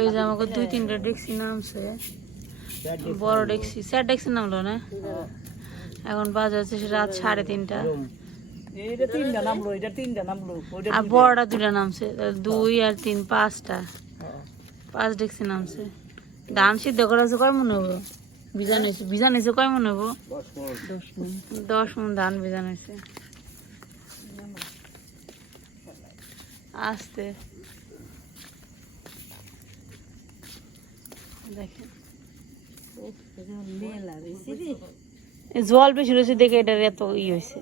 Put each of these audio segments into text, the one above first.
এই যে আমাকে 2-3টা ডেক্সি নামছে, বড় ডেক্সি 4 ডেক্সি নামলো না। এখন বাজে হচ্ছে রাত 3:30। আর বড়টা 2টা নামছে, 2 আর 3 5টা, 5 ডেক্সি নামছে। ধান সিদ্ধ করা আছে কয় মন হবো? বিজান হয়েছে কয় মন হবো? 10 মন ধান বিজান হয়েছে। আসতে দেখেন জল বেশি রয়েছে দেখে এটার এত হয়েছে।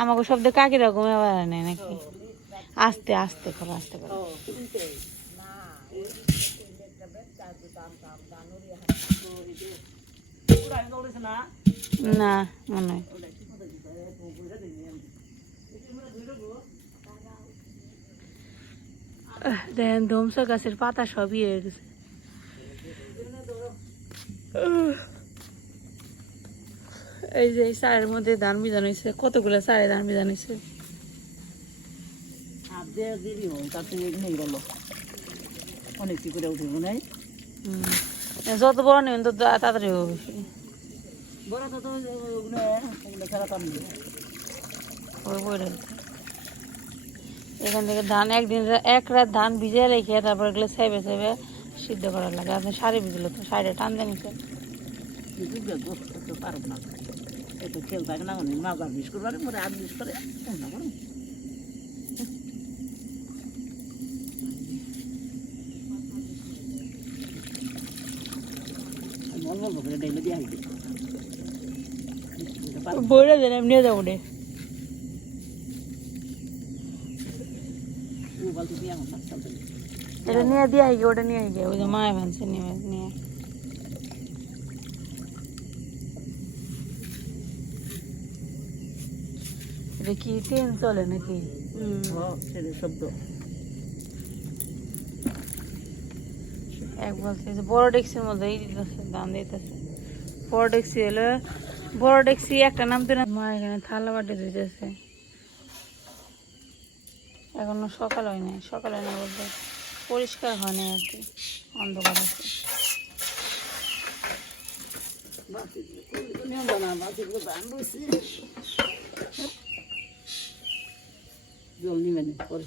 আমাকে শব্দ কাকিরা ঘুমে বেড়া নেই নাকি? আস্তে আস্তে করো, আস্তে করো। না মনে হয় দেখেন ধুমসা গাছের পাতা সবই হয়ে গেছে। এই যে চারের মধ্যে ধান বিজান হয়েছে, কতগুলো চারে ধান বিজান হয়েছে। যত বড় নেবেন তত তাড়াতাড়ি হবে। এখান থেকে ধান এক রাত ধান ভিজে রেখে তারপর এগুলো সেবে সেবে সিদ্ধ করার লাগে। আপনি শাড়ি ভিজলো তো শাড়িটা টান দেন পারব না, একটু খেল থাকে না মনে মা বিষ করবার মনে 8 বিষ করে বলবো করে ডেলে দিয়ে আসবে। বইটা দেন আমি নিয়ে যাবো রে। এটা নিয়ে দিয়ে আসবে, ওটা নিয়ে আসবে। ওই যে মায় ভানছে নিয়ে এটা কি ট্রেন চলে নাকি? শব্দ এক বলছে বড় ডেক্সির মধ্যে দাম দিতেছে। বড় ডেক্সি হলো বড় ডেক্সি একটা নাম তো না। মা এখানে থালা বাটি দিতেছে। এখনো সকাল হয় নাই, সকাল হয় না বলতে পরিষ্কার হয় না আর কি, অন্ধকার আছে। জল নিবেন পরে।